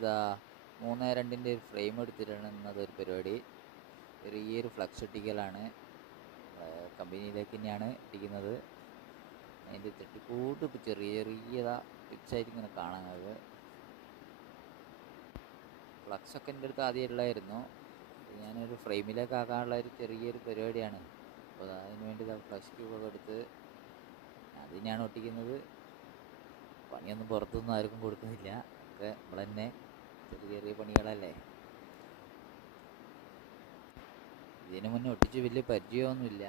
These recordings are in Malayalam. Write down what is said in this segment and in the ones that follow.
ഇതാ 3.2-ൻ്റെ ഒരു ഫ്രെയിം എടുത്തിട്ടാണ് ഇന്നതൊരു പരിപാടി. ചെറിയൊരു ഫ്ലക്സ് ഒട്ടിക്കലാണ്. കമ്പനിയിലേക്ക് തന്നെയാണ് ഒട്ടിക്കുന്നത്. അതിൻ്റെ തെട്ടിക്കൂട്ട് ഇപ്പോൾ ചെറിയതാ ടിപ്സായിട്ട് ഇങ്ങനെ കാണാൻ. ഫ്ലക്സൊക്കെ എൻ്റെ അടുത്ത് ആദ്യം ഉള്ളതായിരുന്നു. ഞാനൊരു ഫ്രെയിമിലേക്ക് ആക്കാനുള്ള ഒരു ചെറിയൊരു പരിപാടിയാണ്. അപ്പോൾ അതിന് വേണ്ടി ഫ്ലക്സ് ട്യൂബൊക്കെ എടുത്ത് അത് തന്നെയാണ് ഒട്ടിക്കുന്നത്. പണിയൊന്നും പുറത്തൊന്നും ആർക്കും കൊടുക്കുന്നില്ല. ഒക്കെ നമ്മൾ തന്നെ ചെറിയ പണികളല്ലേ. ഇതിന് മുന്നേ ഒട്ടിച്ച് വലിയ പരിചയമൊന്നുമില്ല.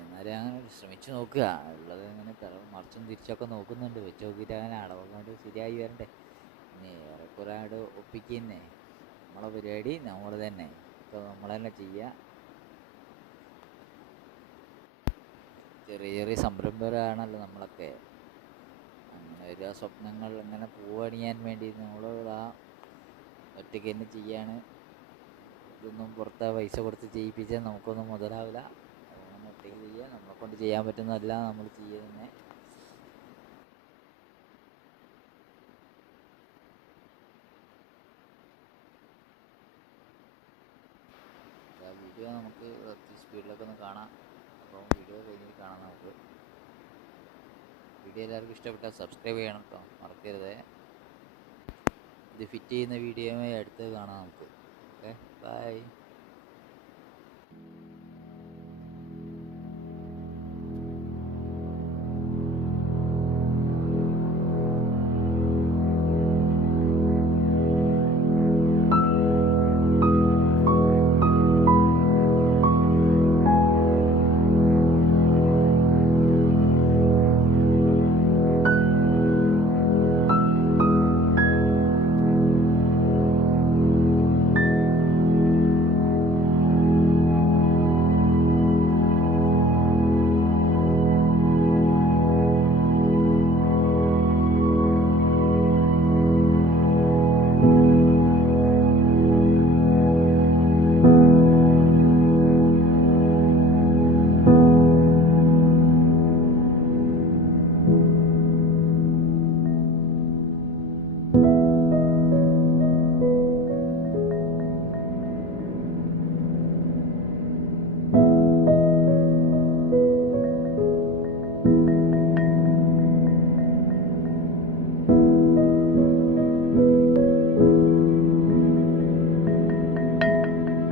എന്നാലും അങ്ങനെ ശ്രമിച്ച് നോക്കുക. ഉള്ളത് അങ്ങനെ മറിച്ചും തിരിച്ചൊക്കെ നോക്കുന്നുണ്ട്. വെച്ച് നോക്കിയിട്ട് അങ്ങനെ അളവങ്ങോട്ട് ശരിയായി വരണ്ടേ. പിന്നെ ഏറെക്കുറെ അങ്ങോട്ട് ഒപ്പിക്കുന്നേ നമ്മളെ പരിപാടി നമ്മൾ തന്നെ ഒക്കെ നമ്മൾ തന്നെ ചെയ്യുക. ചെറിയ സംരംഭകരാണല്ലോ നമ്മളൊക്കെ. അങ്ങനെ ഒരു സ്വപ്നങ്ങൾ അങ്ങനെ പൂവണിയാൻ വേണ്ടി നമ്മൾ ഒറ്റയ്ക്ക് തന്നെ ചെയ്യാണ്. ഇതൊന്നും പുറത്ത് പൈസ കൊടുത്ത് ചെയ്യിപ്പിച്ചാൽ നമുക്കൊന്നും മുതലാവില്ല. അതുകൊണ്ട് ഒറ്റയ്ക്ക് ചെയ്യുക. നമ്മളെ കൊണ്ട് ചെയ്യാൻ പറ്റുന്നതെല്ലാം നമ്മൾ ചെയ്യുക തന്നെ. വീഡിയോ നമുക്ക് സ്പീഡിലൊക്കെ ഒന്ന് കാണാം. അപ്പോൾ വീഡിയോ കഴിഞ്ഞിട്ട് കാണാം നമുക്ക്. വീഡിയോ എല്ലാവർക്കും ഇഷ്ടപ്പെട്ടാൽ സബ്സ്ക്രൈബ് ചെയ്യണം കേട്ടോ, മറക്കരുത്. ഇത് ഫിറ്റ് ചെയ്യുന്ന വീഡിയോ അടുത്ത് കാണാം നമുക്ക്. Okay, by.